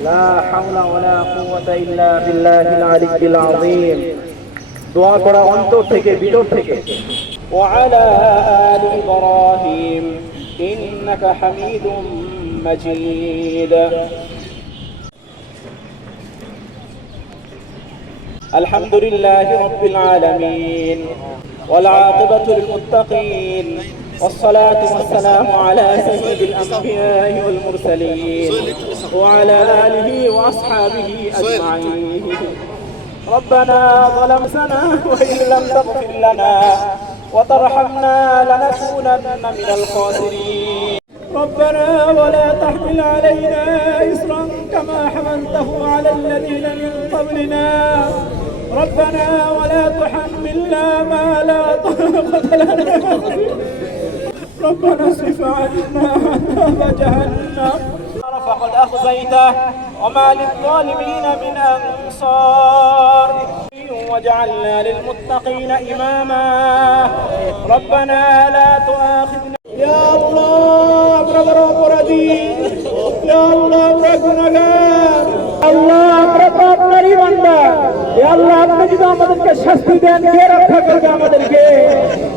لا حول ولا قوة إلا بالله العلي العظيم দোয়া করা অন্তর থেকে ভিতর থেকে وعلى آل إبراهيم إنك حميد مجيد الحمد لله رب العالمين والعاقبة للمتقين والصلاة والسلام على سيد الأنبياء والمرسلين وعلى آله وأصحابه أجمعين ربنا ظلمتنا وإن لم تغفر لنا وترحمنا لنكونن من الخاسرين ربنا ولا تحمل علينا إصرا كما حملته على الذين من قبلنا ربنا ولا تحملنا ما لا طاقة لنا ربنا اصرف عنا عذاب جهنم فقد أخزيته وما للظالمين من أنصار وجعلنا للمتقين إماما ربنا لا تؤاخذنا يا الله برابر برادي يا الله برغنغار الله برابر আপনারই বান্দা ইয়া আল্লাহ আপনি যদি আমাদেরকে শাস্তি দেন কে রক্ষা করবে আমাদেরকে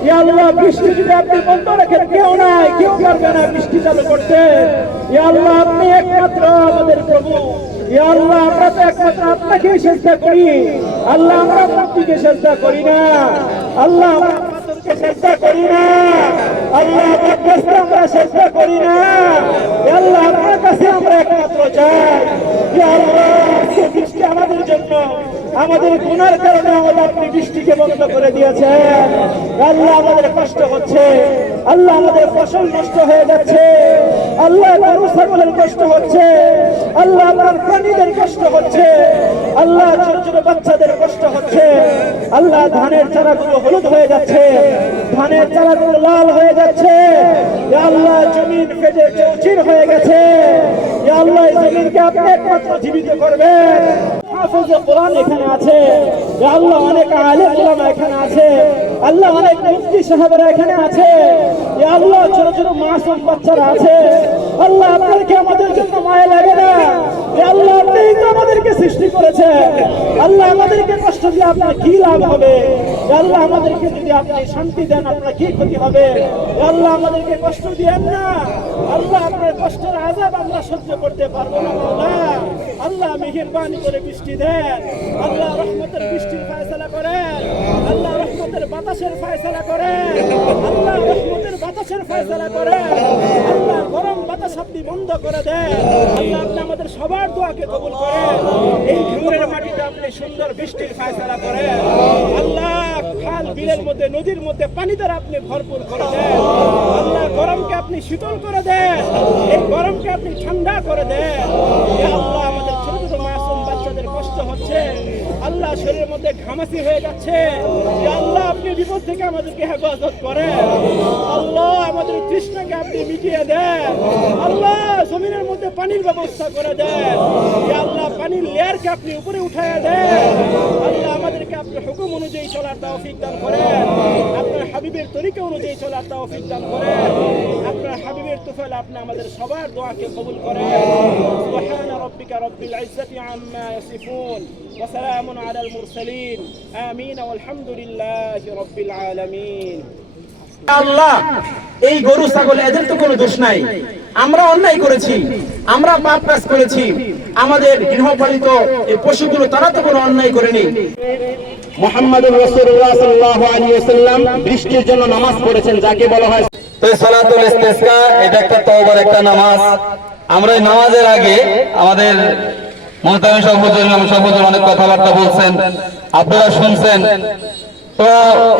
ইয়া আল্লাহ বৃষ্টি যদি আপনি বন্ধ রাখেন কেউ নাই কেউ পারবে না বৃষ্টি চালু করতে ইয়া আল্লাহ আপনি একমাত্র আমাদের প্রভু ইয়া আল্লাহ আমরা তো একমাত্র আপনাকেই সিজদা করি আল্লাহ আমরা মূর্তিকে সিজদা করি না আল্লাহ আমরা পাথরকে সিজদা করি না আল্লাহ বরখাস্ত আমরা সিজদা করি না ইয়া আল্লাহ আপনার কাছে আমরা একমাত্র চাই ইয়া আল্লাহ বৃষ্টি আমাদের জন্য আমাদের গুনার কারণে আপনি বৃষ্টিকে বন্ধ করে দিয়েছেন আল্লাহ আমাদের কষ্ট হচ্ছে আল্লাহ আমাদের ফসল নষ্ট হয়ে যাচ্ছে আল্লাহ গরু ছাগলের কষ্ট হচ্ছে আল্লাহ আপনার প্রাণীদের কষ্ট হচ্ছে আল্লাহ ছোট ছোট বাচ্চাদের কষ্ট হচ্ছে আল্লাহ ধানের চারাগুলো হলুদ হয়ে যাচ্ছে ধানের চারাগুলো লাল হয়ে যাচ্ছে আল্লাহ জমিন ফেটে চৌচির হয়ে গেছে আল্লাহ এই জমিনকে আপনি একমাত্র জীবিত করবেন হাফেজে কোরআন এখানে আছে আল্লাহ অনেক আলেম উলামা এখানে আছে আল্লাহ অনেক মুফতি সাহেবরা এখানে আছে আল্লাহ ছোট ছোট মাসুম বাচ্চারা আছে আল্লাহ আপনার কি আমাদের জন্য মায়া লাগে না আল্লাহ আপনি তো আমাদেরকে সৃষ্টি করেছেন আল্লাহ আমাদেরকে কষ্ট দিয়ে আপনার কি লাভ হবে আল্লাহ আমাদেরকে যদি আপনি শান্তি দেন আপনার কি ক্ষতি হবে আল্লাহ আমাদেরকে কষ্ট দিয়েন না আল্লাহ আপনার কষ্টের আযাব আমরা সহ্য করতে পারবো না মাওলা আল্লাহ মেহেরবানি করে বৃষ্টি দেন আল্লাহ রহমতের বৃষ্টির ফয়সালা করেন আল্লাহ রহমতের বাতাসের ফয়সালা করেন আল্লাহ রহমতের বাতাসের ফয়সালা করেন আল্লাহ গরম বাতাস আপনি বন্ধ করে দেন আল্লাহ আপনি আমাদের সবার দোয়াকে কবুল করেন এই ঘুরের মাটিতে আপনি সুন্দর বৃষ্টির ফয়সালা করেন আল্লাহ খাল বিলের মধ্যে নদীর মধ্যে পানি দ্বারা আপনি ভরপুর করে দেন আল্লাহ গরমকে আপনি শীতল করে দেন এই গরমকে আপনি ঠান্ডা করে দেন আল্লাহ আমাদের ছোট ছোট মাসুম বাচ্চাদের কষ্ট হচ্ছে আল্লাহ শরীরের মধ্যে ঘামাচি হয়ে যাচ্ছে আল্লাহ আপনি বিপদ থেকে আমাদেরকে হেফাজত করেন আল্লাহ আমাদের তৃষ্ণাকে আপনি মিটিয়ে দেন আল্লাহ জমিনের মধ্যে পানির ব্যবস্থা করে দেন আল্লাহ পানির লেয়ারকে আপনি উপরে উঠায় দেন আল্লাহ আমাদেরকে আপনার হুকুম অনুযায়ী চলার তৌফিক দান করেন আপনার হাবিবের তরিকা অনুযায়ী চলার তৌফিক দান করেন আপনার হাবিবের তুফাইল আপনি আমাদের সবার দোয়াকে কবুল করেন সুবহানা রাব্বিকা রাব্বিল ইজ্জাতি আম্মা ইয়াসিফুন ওয়া সালামুন আলাল মুরসালিন আমিন ওয়াল হামদুলিল্লাহি রাব্বিল আলামিন আল্লাহ এই গরু ছাগল এদের তো কোনো দোষ নাই আমরা অন্যায় করেছি আমরা পাপ কাজ করেছি আমাদের গৃহপালিত এই পশুগুলো তারা তো কোনো অন্যায় করেনি মুহাম্মদুর রাসূলুল্লাহ সাল্লাল্লাহু আলাইহি ওয়াসাল্লাম বৃষ্টির জন্য নামাজ পড়েছেন যাকে বলা হয় তো সালাতুল ইস্তিসকা এটা একটা তওবার একটা নামাজ আমরা এই নামাজের আগে আমাদের মুহতামিম সভাপতি অনেক কথাবার্তা বলছেন আপনারা শুনছেন তো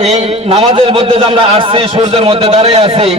এই নামাজের মধ্যে যে আমরা আসছি সূর্যের মধ্যে দাঁড়িয়ে আছি